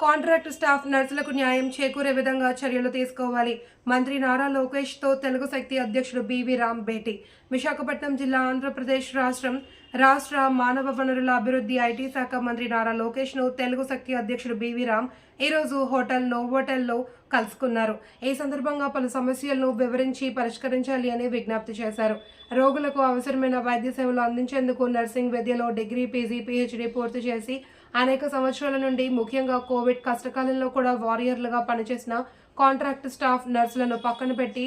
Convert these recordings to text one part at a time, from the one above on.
Contract staff నర్సులకు న్యాయం చేకూరే విధంగా చర్యలు తీసుకోవాలి. మంత్రి నారా లోకేష్తో తెలుగు శక్తి అధ్యక్షుడు బివి రామ్ భేటీ. విశాఖపట్నం జిల్లా ఆంధ్రప్రదేశ్ రాష్ట్రం రాష్ట్ర మానవ వనరుల అభివృద్ధి ఐటీ శాఖ మంత్రి నారా లోకేష్ను తెలుగు శక్తి అధ్యక్షుడు బివి రామ్ ఈరోజు హోటల్ నోవోటల్లో కలుసుకున్నారు. ఈ సందర్భంగా పలు సమస్యలను వివరించి పరిష్కరించాలి అని విజ్ఞప్తి చేశారు. రోగులకు అవసరమైన వైద్య సేవలు అందించేందుకు నర్సింగ్ విద్యలో డిగ్రీ పీజీ పీహెచ్డీ పూర్తి చేసి అనేక సంవత్సరాల నుండి ముఖ్యంగా కోవిడ్ కష్టకాలంలో కూడా వారియర్లుగా పనిచేసిన కాంట్రాక్ట్ స్టాఫ్ నర్సులను పక్కన పెట్టి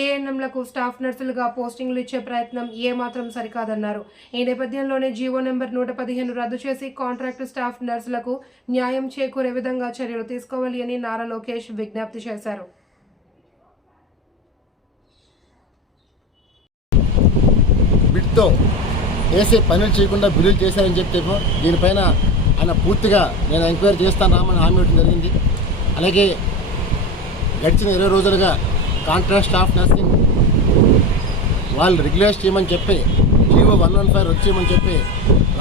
ఏఎన్ఎంలకు స్టాఫ్ నర్సులుగా పోస్టింగ్లు ఇచ్చే ప్రయత్నం ఏమాత్రం సరికాదన్నారు. ఈ నేపథ్యంలోనే జీవో నెంబర్ నూట పదిహేను రద్దు చేసి కాంట్రాక్ట్ స్టాఫ్ నర్సులకు న్యాయం చేకూరే విధంగా చర్యలు తీసుకోవాలి అని నారా లోకేష్ విజ్ఞప్తి చేశారు. బిడ్తో వేసే పనులు చేయకుండా బిల్లులు చేశారని చెప్పి దీనిపైన ఆయన పూర్తిగా నేను ఎంక్వైరీ చేస్తాను రామని హామీ ఇవ్వడం జరిగింది. అలాగే గడిచిన ఇరవై రోజులుగా కాంట్రాక్ట్ స్టాఫ్ నర్సింగ్ వాళ్ళు రెగ్యులైజ్ చేయమని చెప్పి జీవో వన్ వన్ ఫైవ్ రద్దు చేయమని చెప్పి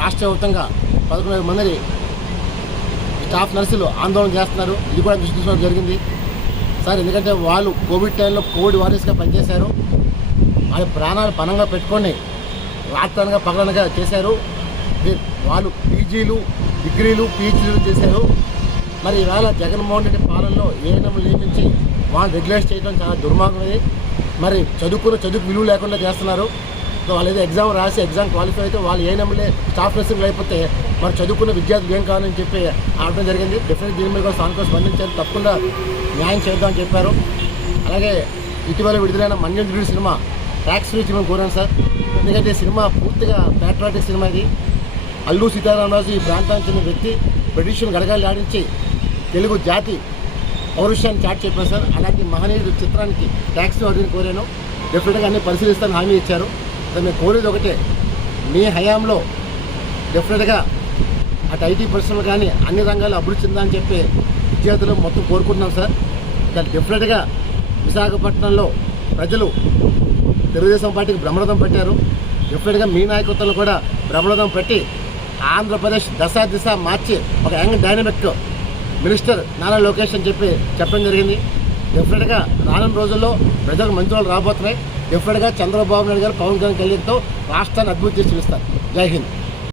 రాష్ట్ర వ్యాప్తంగా పదకొండు వేల మంది స్టాఫ్ నర్సులు ఆందోళన చేస్తున్నారు. ఇది కూడా దృష్టి జరిగింది. సార్ ఎందుకంటే వాళ్ళు కోవిడ్ టైంలో కోవిడ్ వారియర్స్గా పనిచేశారు. వాళ్ళ ప్రాణాలు పనంగా పెట్టుకొని రాత్రనగా పగలనగా చేశారు. వాళ్ళు పీజీలు డిగ్రీలు పీజీలు చేశారు. మరి ఈవేళ జగన్మోహన్ రెడ్డి పాలనలో ఏఎన్ఎం నియమించి వాళ్ళు రెగ్యులైజ్ చేయడం చాలా దుర్మార్గమే మరి చదువుకున్న చదువుకు విలువ లేకుండా చేస్తున్నారు. వాళ్ళు ఏదో ఎగ్జామ్ రాసి ఎగ్జామ్ క్వాలిఫై అయితే వాళ్ళు ఏఎన్ఎంలే స్టాఫ్ నర్సింగ్ అయిపోతే మరి చదువుకున్న విద్యార్థులు ఏం కావాలని చెప్పి ఆడటం జరిగింది. డెఫినెట్ దీని మీద కూడా సానుకూల స్పందించారు. తప్పకుండా న్యాయం చేద్దామని చెప్పారు. అలాగే ఇటీవల విడుదలైన మన్యం సినిమా ట్యాక్స్ ఫ్రీ చేయమని కోరాను సార్. ఎందుకంటే సినిమా పూర్తిగా ప్యాట్రాటిక్ సినిమా ఇది. అల్లు సీతారామరాజు ఈ ప్రాంతానికి చెందిన వ్యక్తి బ్రిటిష్ను గడగాలి ఆడించి తెలుగు జాతి పౌరుషాన్ని చాట్ చెప్పారు సార్. అలాంటి మహనీయుడు చిత్రానికి ట్యాక్స్ అడిగిన కోరాను. డెఫినెట్గా అన్ని పరిశీలిస్తాను హామీ ఇచ్చారు. సార్ మేము కోరేది ఒకటే మీ హయాంలో డెఫినెట్గా అటు ఐటీ పరిశ్రమ కానీ అన్ని రంగాలు అభివృద్ధి చెందని చెప్పి విద్యార్థులు మొత్తం కోరుకుంటున్నాం సార్. కానీ డెఫినెట్గా విశాఖపట్నంలో ప్రజలు తెలుగుదేశం పార్టీకి బ్రహ్మరథం పెట్టారు. డెఫినెట్గా మీ నాయకత్వంలో కూడా బ్రహ్మరథం పెట్టి ఆంధ్రప్రదేశ్ దశ దిశ మార్చి ఒక young dynamic minister Nara Lokesh అని చెప్పి చెప్పడం జరిగింది. డెఫినెట్గా రానున్న రోజుల్లో ప్రజలకు మంచి వాళ్ళు రాబోతున్నాయి డెఫినెట్గా చంద్రబాబు నాయుడు గారు పవన్ కళ్యాణ్ కలిగితో రాష్ట్రాన్ని అభివృద్ధి చేసి చూస్తారు జై హింద్.